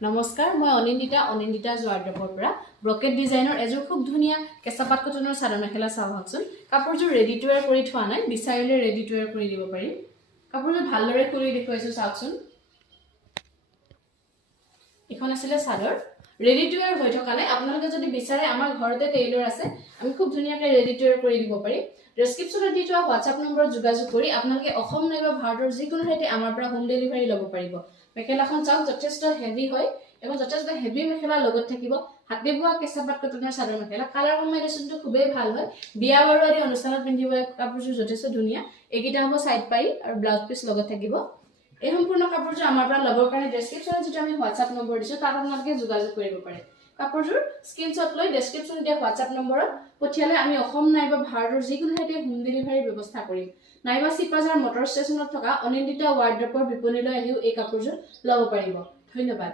নমস্কাৰ মই অনিন্দিতা জোৱাৰডপৰ পৰা ব্ৰকেট ডিজাইনৰ এযোৰ খুব ধুনীয়া কেঁচাপাত কটনৰ চাদৰ মেখেলা চাওকচোন কাপোৰযোৰ ৰেডি টু ওয়্যাৰ কৰি থোৱা নাই বিচাৰিলে ৰেডি টু ওয়্যাৰ কৰি দিব পাৰিম কাপোৰযোৰ ভালদৰে খুলি দেখুৱাইছো চাওকচোন এখন আছিল চাদৰ ৰেডি টু ওয়্যাৰ হৈ থকা নাই আপোনালোকে যদি বিচাৰে আমাৰ ঘৰতে টেইলৰ আছে আমি খুব ধুনীয়াকৈ ৰেডি টু ওয়্যাৰ কৰি দিব পাৰিম ডেসক্ৰিপচনত দি থোৱা WhatsApp নম্বৰত যোগাযোগ কৰি আপোনালোকে অসম নাইবা ভাৰতৰ যিকোনো ঠাইতে আমাৰ পৰা হোম ডেলিভাৰী ল'ব পাৰিব মেখেলাখন চাওক যথেষ্ট হেভি হয় এবং যথেষ্ট হেভি মেখেলা লগত থাকিব হাতে বোৱা কেঁচাপাত কটনৰ চাদৰ মেখেলা কালাৰ কম্বিনেশনটো খুবেই ভাল হয় বিয়া বাৰু আদি অনুষ্ঠানত পিন্ধিব কাপোৰযোৰ যথেষ্ট ধুনীয়া এইকিটা হ'ব সাইড পাৰি আৰু ব্লাউজ পিস লগত থাকিব এই সম্পূৰ্ণ কাপোৰযোৰ আমাৰ পৰা ল'বৰ কাৰণে ডেসক্ৰিপচনত যেটা আমি WhatsApp নম্বৰ দিছো তাত আপোনালোকে যোগাযোগ কৰিব পাৰে কাপোৰযোৰ স্ক্ৰিনশ্বট লৈ ডেসক্ৰিপচনত দিয়া WhatsApp নম্বৰত পঠিয়ালে আমি অসম নাইবা ভাৰতৰ যিকোনো ঠাইতে হোম ডেলিভাৰী ব্যৱস্থা কৰিম নাইবা চিপাজাৰ মটৰ ষ্টেচনত থকা অনিন্দিতা ৱাৰ্ড্ৰপৰ বিপণীলৈ আহিও এই কাপোৰযোৰ ল'ব পাৰিব ধন্যবাদ